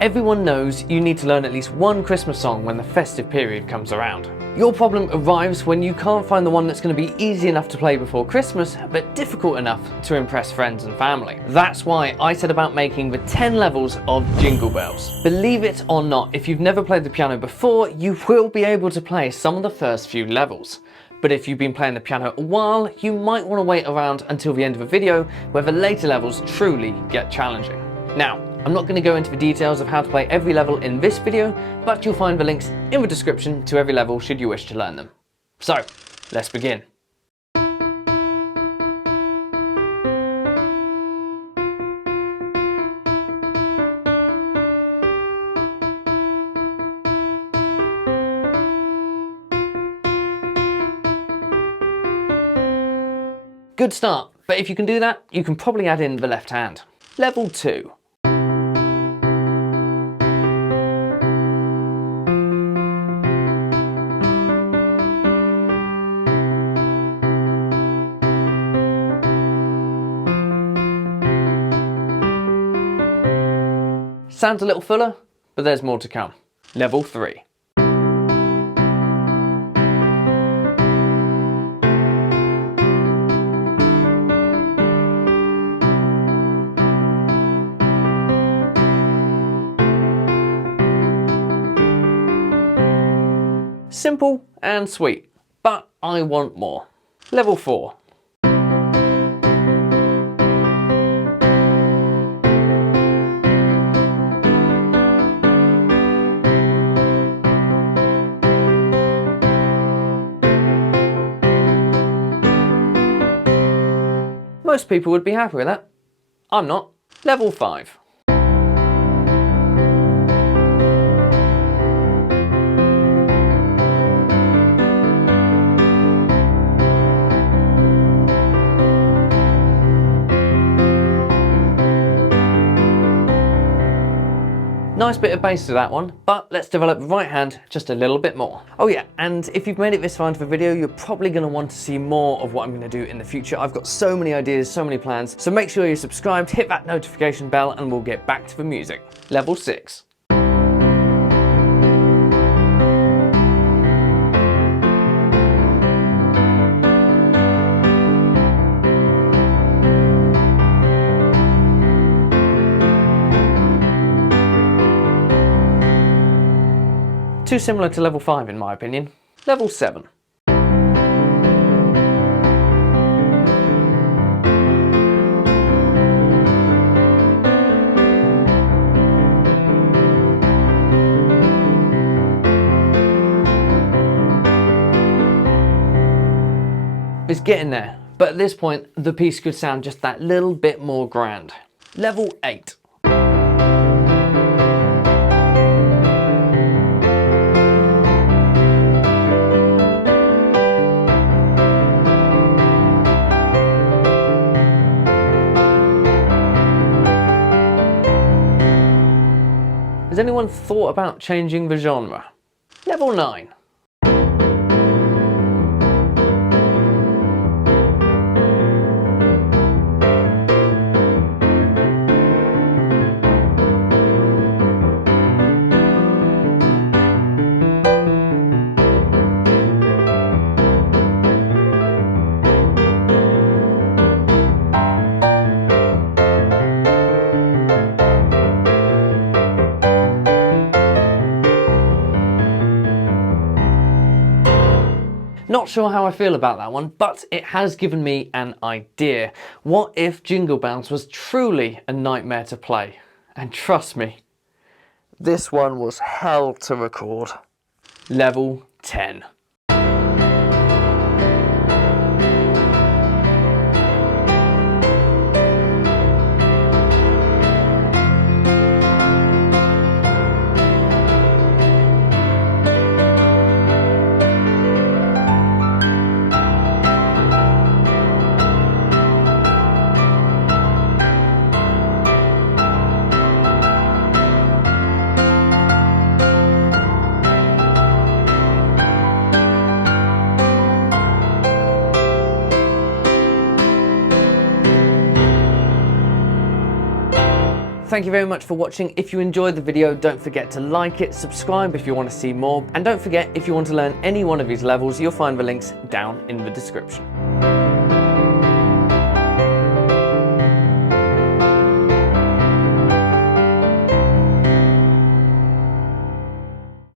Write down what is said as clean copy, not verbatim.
Everyone knows you need to learn at least one Christmas song when the festive period comes around. Your problem arrives when you can't find the one that's going to be easy enough to play before Christmas, but difficult enough to impress friends and family. That's why I set about making the 10 levels of Jingle Bells. Believe it or not, if you've never played the piano before, you will be able to play some of the first few levels. But if you've been playing the piano a while, you might want to wait around until the end of the video where the later levels truly get challenging. Now, I'm not going to go into the details of how to play every level in this video, but you'll find the links in the description to every level should you wish to learn them. So, let's begin. Good start, but if you can do that, you can probably add in the left hand. Level 2. Sounds a little fuller, but there's more to come. Level 3. Simple and sweet, but I want more. Level 4. Most people would be happy with that. I'm not. Level 5. Nice bit of bass to that one, but let's develop the right hand just a little bit more. Oh yeah, and if you've made it this far into the video, you're probably going to want to see more of what I'm going to do in the future. I've got so many ideas, so many plans, so make sure you're subscribed, hit that notification bell, and we'll get back to the music. Level 6. Too similar to level 5 in my opinion. Level 7. It's getting there, but at this point the piece could sound just that little bit more grand. Level 8. Has anyone thought about changing the genre? Level 9. Not sure how I feel about that one, but it has given me an idea. What if Jingle Bells was truly a nightmare to play? And trust me, this one was hell to record. Level 10. Thank you very much for watching. If you enjoyed the video, don't forget to like it, subscribe if you want to see more, and don't forget, if you want to learn any one of these levels, you'll find the links down in the description.